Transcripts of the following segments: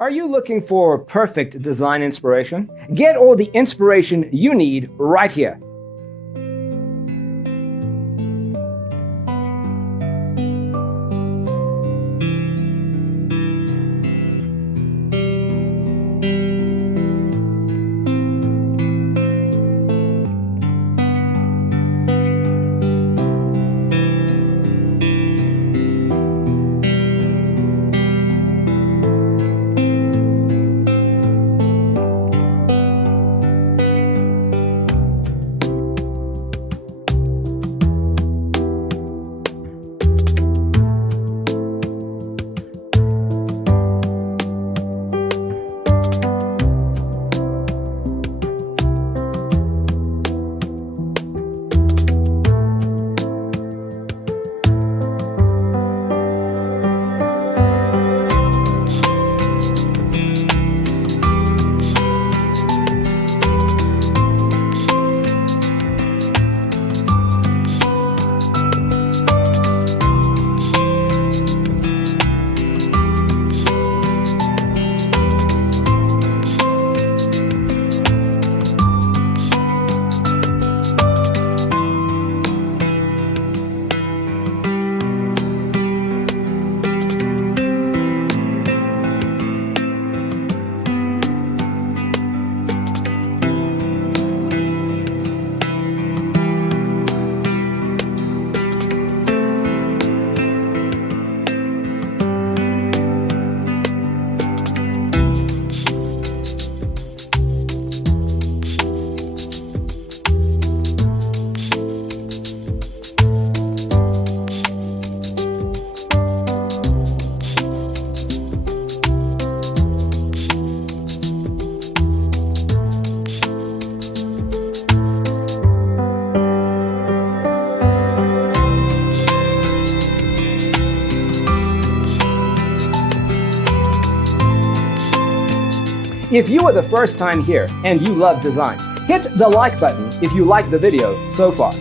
Are you looking for perfect design inspiration? Get all the inspiration you need right here. If you are the first time here and you love design, hit the like button if you like the video so far.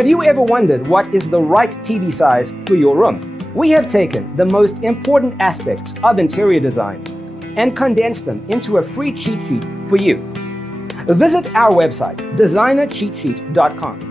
Have you ever wondered what is the right TV size for your room? We have taken the most important aspects of interior design, and condense them into a free cheat sheet for you. Visit our website, designercheatsheet.com.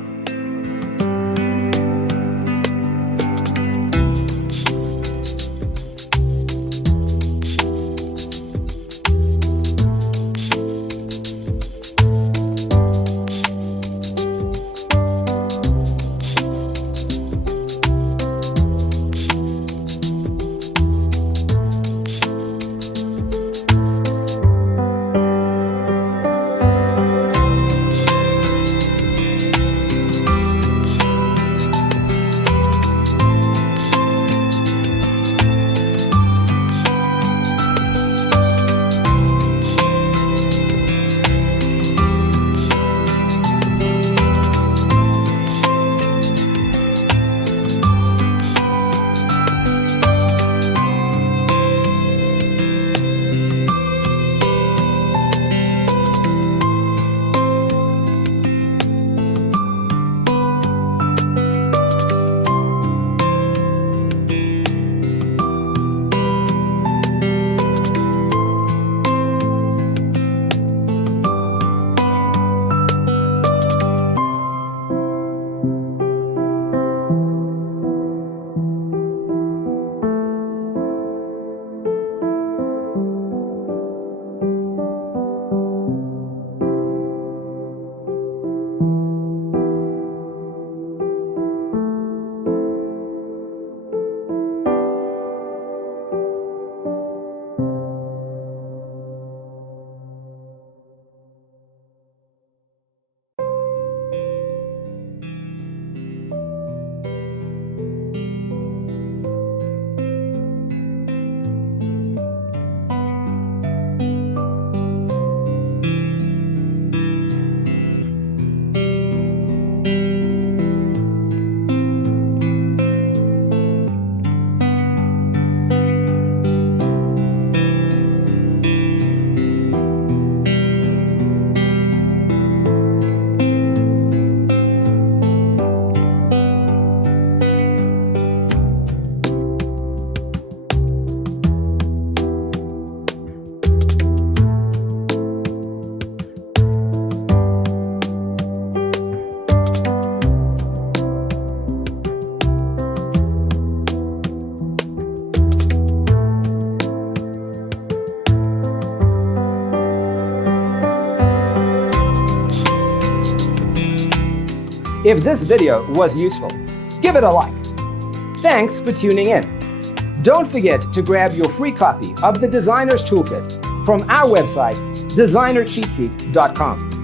If this video was useful, give it a like. Thanks for tuning in. Don't forget to grab your free copy of the Designer's Toolkit from our website, designercheatsheet.com.